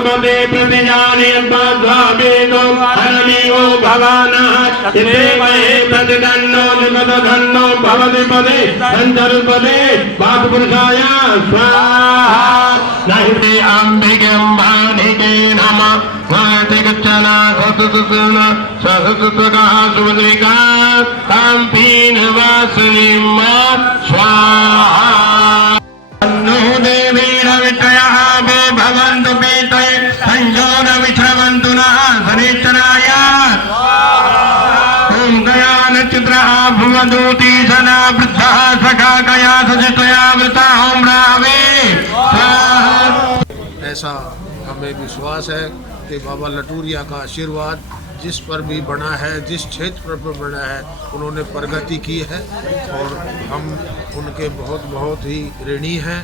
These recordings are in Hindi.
मदे प्रतिजानेन्द्वावेदो हरमीयो भवानः इदेवहे प्रतिदन्नो निगतधन्नो भवति पदे सञ्चरुपदे वाक्पुरुषाय स्वाहा नहिते अम्बिकं वाणिके नमः स्वाति गच्छना सततुन सततुकः सुवदिका काम्पीन वासनीं स्वाहा अन्नो देवीर वित्रयः भवन्तु पीते संयोन विश्रवन्तु नः शनिश्चराय ओम गया नक्षत्रः भुवदूती सना वृद्धः सखा गया सजितया वृता ओम रावे। ऐसा हमें विश्वास है कि बाबा लटूरिया का आशीर्वाद जिस पर भी बना है, जिस क्षेत्र पर बना है, उन्होंने प्रगति की है और हम उनके बहुत बहुत ही ऋणी हैं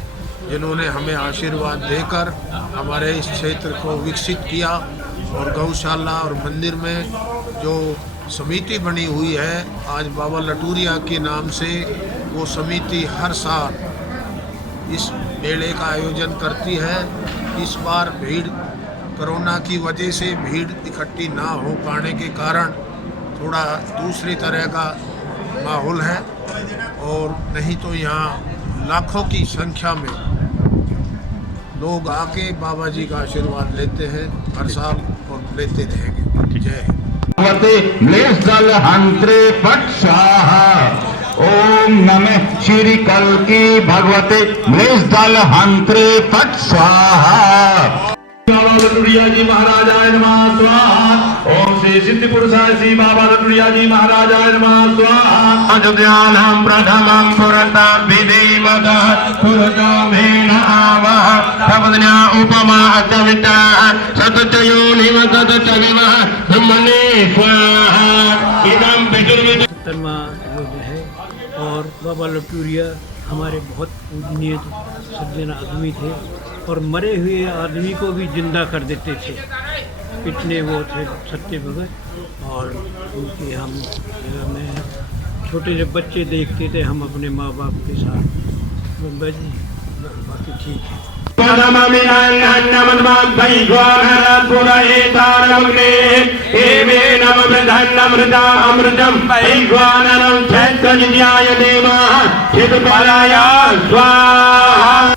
जिन्होंने हमें आशीर्वाद देकर हमारे इस क्षेत्र को विकसित किया। और गौशाला और मंदिर में जो समिति बनी हुई है आज बाबा लटूरिया के नाम से, वो समिति हर साल इस मेले का आयोजन करती है। इस बार भीड़ कोरोना की वजह से भीड़ इकट्ठी ना हो पाने के कारण थोड़ा दूसरी तरह का माहौल है और नहीं तो यहाँ लाखों की संख्या में लोग आके बाबा जी का आशीर्वाद लेते हैं हर साल और लेते रहेंगे। जय हिंद। ओम नमः श्री कल्की भगवते मृषदल हंत्रे फट स्वाहा। बाबा लटूरिया जी महाराजाय नमः स्वाहा। ओम श्री सिद्धि पुरुषाय श्री बाबा लटूरिया जी महाराजाय नमः स्वाहा। अजध्यानं प्रथमं पुरता विधिमत पुरतमेन आवः तपदन्या उपमा कविता सतचयो निवतत चविमः ब्रह्मणे स्वाहा। इदं विजुर्विज है और बाबा लटूरिया हमारे बहुत पूजनीय सज्जन आदमी थे और मरे हुए आदमी को भी जिंदा कर देते थे, इतने वो थे सत्य भगत। और उनके हम में छोटे जब बच्चे देखते थे हम अपने माँ बाप के साथ, बाकी ठीक है। स्वाहा।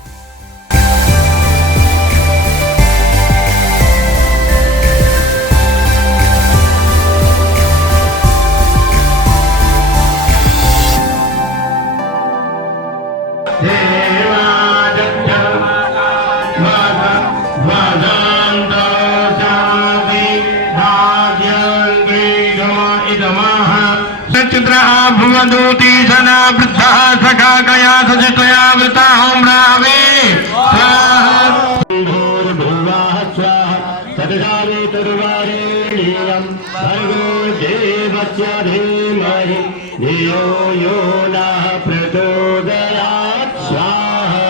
भुवदूती सना वृद्धः सखा गया सजितया वृता ओम रावे। भूर्भुवः स्वः तद्गावे तद्वारेण्यं भर्गो देवस्य धीमहि धियो यो नः प्रचोदयात् स्वाहा।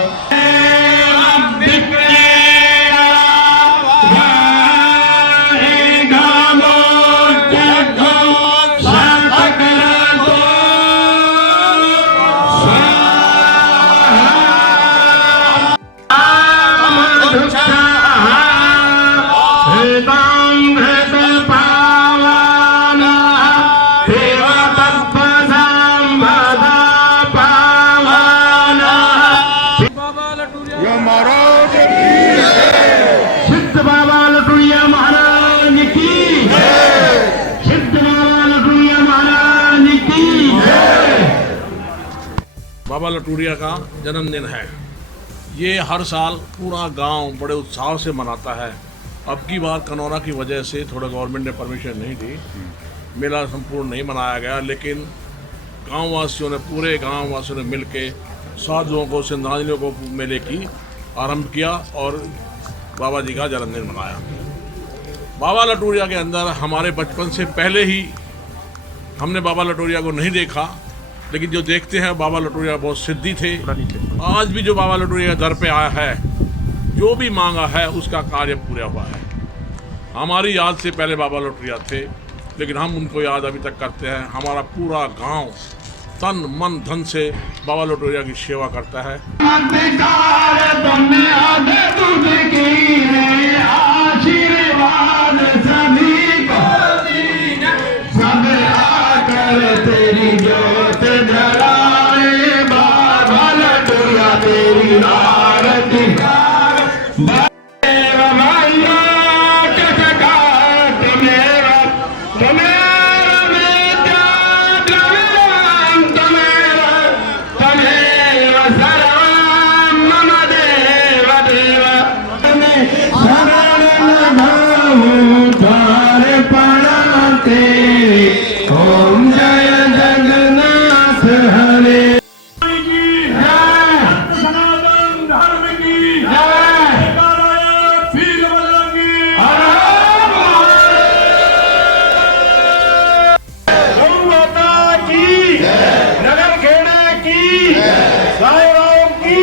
बाबा लटूरिया का जन्मदिन है। ये हर साल पूरा गांव बड़े उत्साह से मनाता है। अब की बार कोरोना की वजह से थोड़ा गवर्नमेंट ने परमिशन नहीं दी, मेला संपूर्ण नहीं मनाया गया, लेकिन गांव वासियों ने, पूरे गांव वासियों ने मिल के 7 लोगों को श्रद्धांजलियों को मेले की आरंभ किया और बाबा जी का जन्मदिन मनाया। बाबा लटूरिया के अंदर हमारे बचपन से पहले ही हमने बाबा लटूरिया को नहीं देखा, लेकिन जो देखते हैं बाबा लटूरिया बहुत सिद्धि थे। आज भी जो बाबा लटूरिया दर पे आया है, जो भी मांगा है उसका कार्य पूरा हुआ है। हमारी याद से पहले बाबा लटूरिया थे, लेकिन हम उनको याद अभी तक करते हैं। हमारा पूरा गांव तन मन धन से बाबा लटूरिया की सेवा करता है। तेरी जोत जलाए बाबा लटूरिया तेरी आरती ओम जय जगन्नाथ हरे सनातन धर्म की माता की, नगर खेड़ा की, साईं राम की।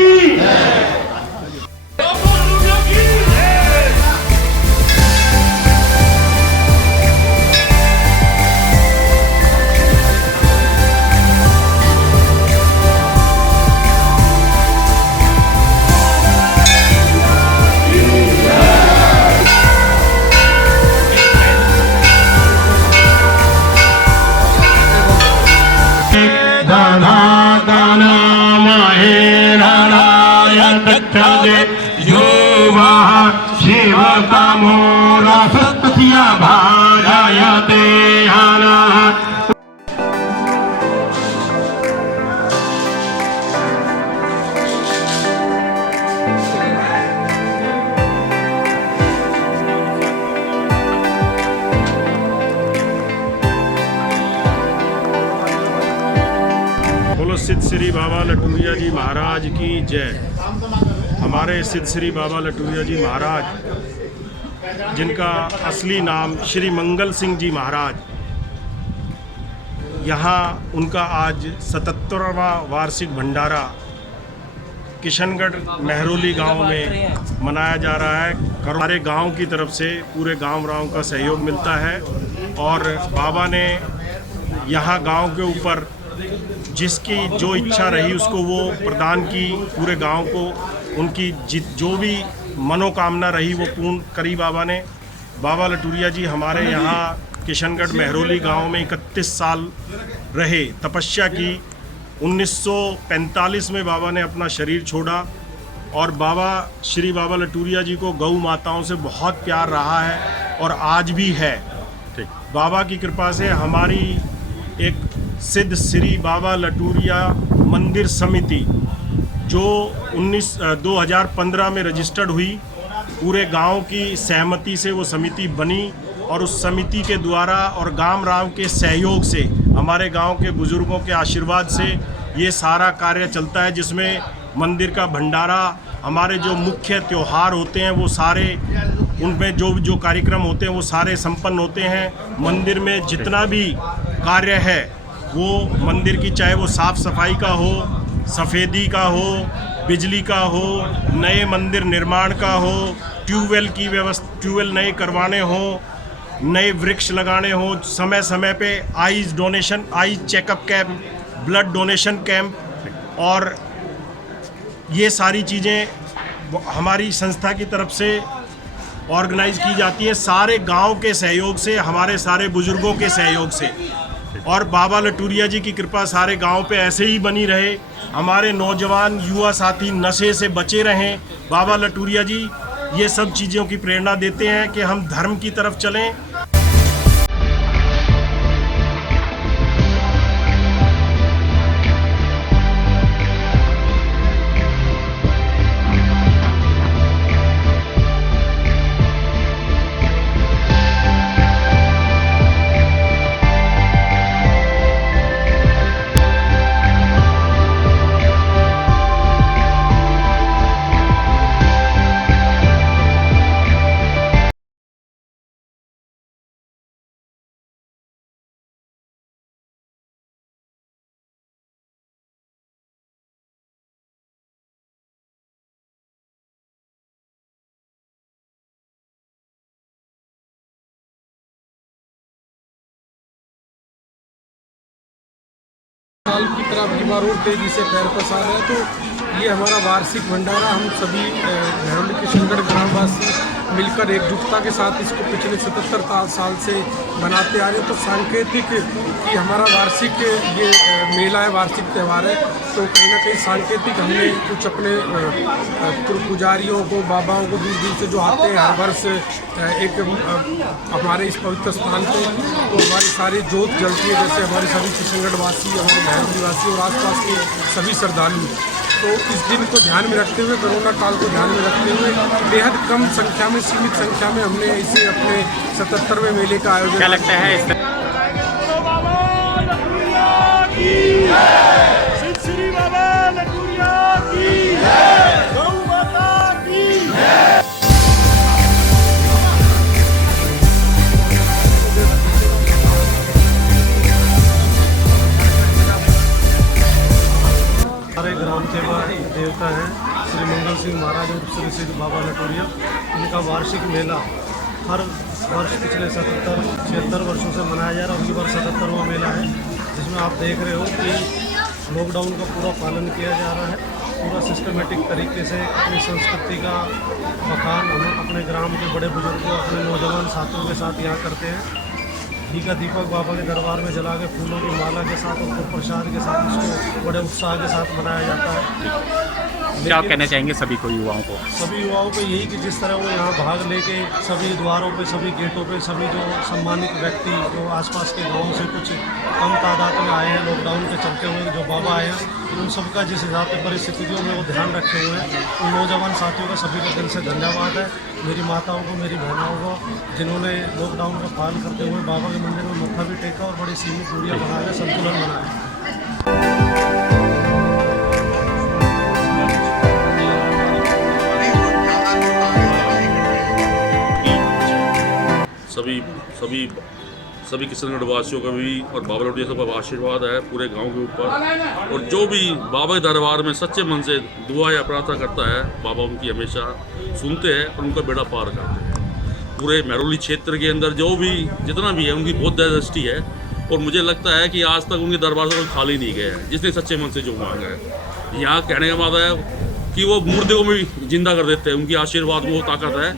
शिव तमोरा सत्या भाजयते हनः। बोलो सिद्ध श्री बाबा लटूरिया जी महाराज की जय। हमारे सिद्ध श्री बाबा लटूरिया जी महाराज, जिनका असली नाम श्री मंगल सिंह जी महाराज, यहाँ उनका आज 77वां वार्षिक भंडारा किशनगढ़ मेहरोली गांव में मनाया जा रहा है। हमारे गांव की तरफ से पूरे गांव का सहयोग मिलता है और बाबा ने यहाँ गांव के ऊपर जिसकी जो इच्छा रही उसको वो प्रदान की। पूरे गांव को उनकी जो भी मनोकामना रही वो पूर्ण करी बाबा ने। बाबा लटूरिया जी हमारे यहाँ किशनगढ़ मेहरोली गांव में 31 साल रहे, तपस्या की। 1945 में बाबा ने अपना शरीर छोड़ा और श्री बाबा लटूरिया जी को गौ माताओं से बहुत प्यार रहा है और आज भी है। बाबा की कृपा से हमारी एक सिद्ध श्री बाबा लटूरिया मंदिर समिति जो 2015 में रजिस्टर्ड हुई, पूरे गांव की सहमति से वो समिति बनी और उस समिति के द्वारा और गांव राव के सहयोग से, हमारे गांव के बुजुर्गों के आशीर्वाद से ये सारा कार्य चलता है, जिसमें मंदिर का भंडारा, हमारे जो मुख्य त्यौहार होते हैं वो सारे, उनमें जो कार्यक्रम होते हैं वो सारे संपन्न होते हैं। मंदिर में जितना भी कार्य है वो मंदिर की, चाहे वो साफ़ सफाई का हो, सफ़ेदी का हो, बिजली का हो, नए मंदिर निर्माण का हो, ट्यूबवेल की व्यवस्था, ट्यूबवेल नए करवाने हो, नए वृक्ष लगाने हो, समय समय पे eyes donation, eyes checkup camp, blood donation camp, और ये सारी चीज़ें हमारी संस्था की तरफ से ऑर्गेनाइज की जाती है, सारे गांव के सहयोग से, हमारे सारे बुजुर्गों के सहयोग से। और बाबा लटूरिया जी की कृपा सारे गांव पे ऐसे ही बनी रहे, हमारे नौजवान युवा साथी नशे से बचे रहें। बाबा लटूरिया जी ये सब चीज़ों की प्रेरणा देते हैं कि हम धर्म की तरफ चलें। साल की तरफ की बार और तेजी से पैर पसार रहा है। तो ये हमारा वार्षिक भंडारा हम सभी भैरवली किशनगढ़ ग्रामवासी मिलकर एकजुटता के साथ इसको पिछले 77 साल से मनाते आ रहे हैं। तो सांकेतिक कि हमारा वार्षिक ये मेला है, वार्षिक त्यौहार है, तो कहीं ना कहीं सांकेतिक हमने कुछ अपने पुजारियों को, बाबाओं को दूर दूर से जो आते हैं हर वर्ष एक हमारे इस पवित्र स्थान पे, तो हमारी सारी जोत जलती है, जैसे हमारे सभी किशनगढ़ वासी, हमारे भैरवली वासी और आसपास के सभी श्रद्धालु। तो इस दिन को ध्यान में रखते हुए, कोरोना काल को ध्यान में रखते हुए बेहद कम संख्या में, सीमित संख्या में हमने इसे अपने 77वें मेले का आयोजन। क्या लगता है इस हमारे ग्राम सेवा देवता हैं श्री मंगल सिंह महाराज और श्री श्री बाबा लटूरिया। इनका वार्षिक मेला हर वर्ष पिछले 76 वर्षों से मनाया जा रहा है। उनकी बार 77वां मेला है, जिसमें आप देख रहे हो कि लॉकडाउन का पूरा पालन किया जा रहा है। पूरा सिस्टमेटिक तरीके से अपनी संस्कृति का बखान हम अपने ग्राम के बड़े बुजुर्गों, अपने नौजवान साथियों के साथ यहाँ करते हैं। घी का दीपक बाबा के दरबार में जला के फूलों की माला के साथ और प्रसाद के साथ इसको बड़े उत्साह के साथ मनाया जाता है। क्या कहना चाहेंगे सभी को, युवाओं को? सभी युवाओं को यही कि जिस तरह वो यहाँ भाग लेके सभी द्वारों पे, सभी गेटों पे, सभी जो सम्मानित व्यक्ति जो आसपास के गाँव से कुछ कम तादाद में आए हैं लॉकडाउन के चलते हुए, जो बाबा आए हैं, उन सबका जिस हिसाब से परिस्थितियों में वो ध्यान रखे हुए हैं, उन नौजवान साथियों का सभी का दिल से धन्यवाद है। मेरी माताओं को, मेरी बहनों को, जिन्होंने लॉकडाउन का पालन करते हुए बाबा के मंदिर में मत्था भी टेका और बड़ी सीमित दूरियाँ बनाकर संतुलन बनाया। सभी किशनगढ़ वासियों का भी और बाबा लटूरिया साहब का आशीर्वाद है पूरे गांव के ऊपर। और जो भी बाबा के दरबार में सच्चे मन से दुआ या प्रार्थना करता है, बाबा उनकी हमेशा सुनते हैं और उनका बेड़ा पार करते हैं। पूरे महरौली क्षेत्र के अंदर जो भी जितना भी है, उनकी बहुत दया दृष्टि है और मुझे लगता है कि आज तक उनके दरबार से कोई खाली नहीं गया है, जिसने सच्चे मन से जो मांगा है। यहाँ कहने का मतलब है कि वो मुर्दे को भी जिंदा कर देते हैं, उनकी आशीर्वाद में वो ताकत है।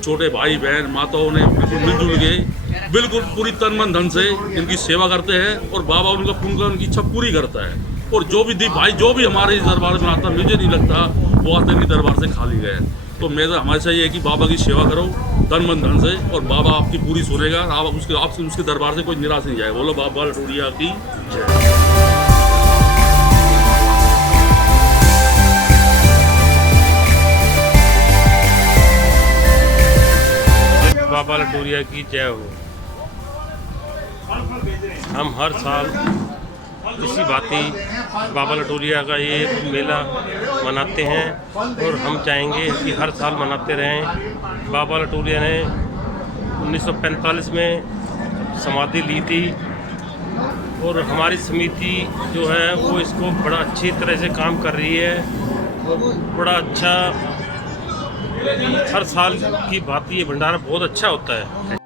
छोटे भाई बहन माताओं ने बिल्कुल मिलजुल के बिल्कुल पूरी तन मन धन से इनकी सेवा करते हैं और बाबा उनकी इच्छा पूरी करता है। और जो भी भाई जो भी हमारे इस दरबार में आता, मुझे नहीं लगता वो आज तक इनके दरबार से खाली गए। तो मेरा हमारे से ये है कि बाबा की सेवा करो तन मन धन से और बाबा आपकी पूरी सुनेगा। आप उसके दरबार से कोई निराश नहीं जाए। बोलो बाबा लटूरिया की जय। बाबा लटूरिया की जय हो। हम हर साल इसी भांति बाबा लटूरिया का ये मेला मनाते हैं और हम चाहेंगे कि हर साल मनाते रहें। बाबा लटूरिया ने 1945 में समाधि ली थी और हमारी समिति जो है वो इसको बड़ा अच्छी तरह से काम कर रही है और बड़ा अच्छा हर साल की भांति ये भंडारा बहुत अच्छा होता है।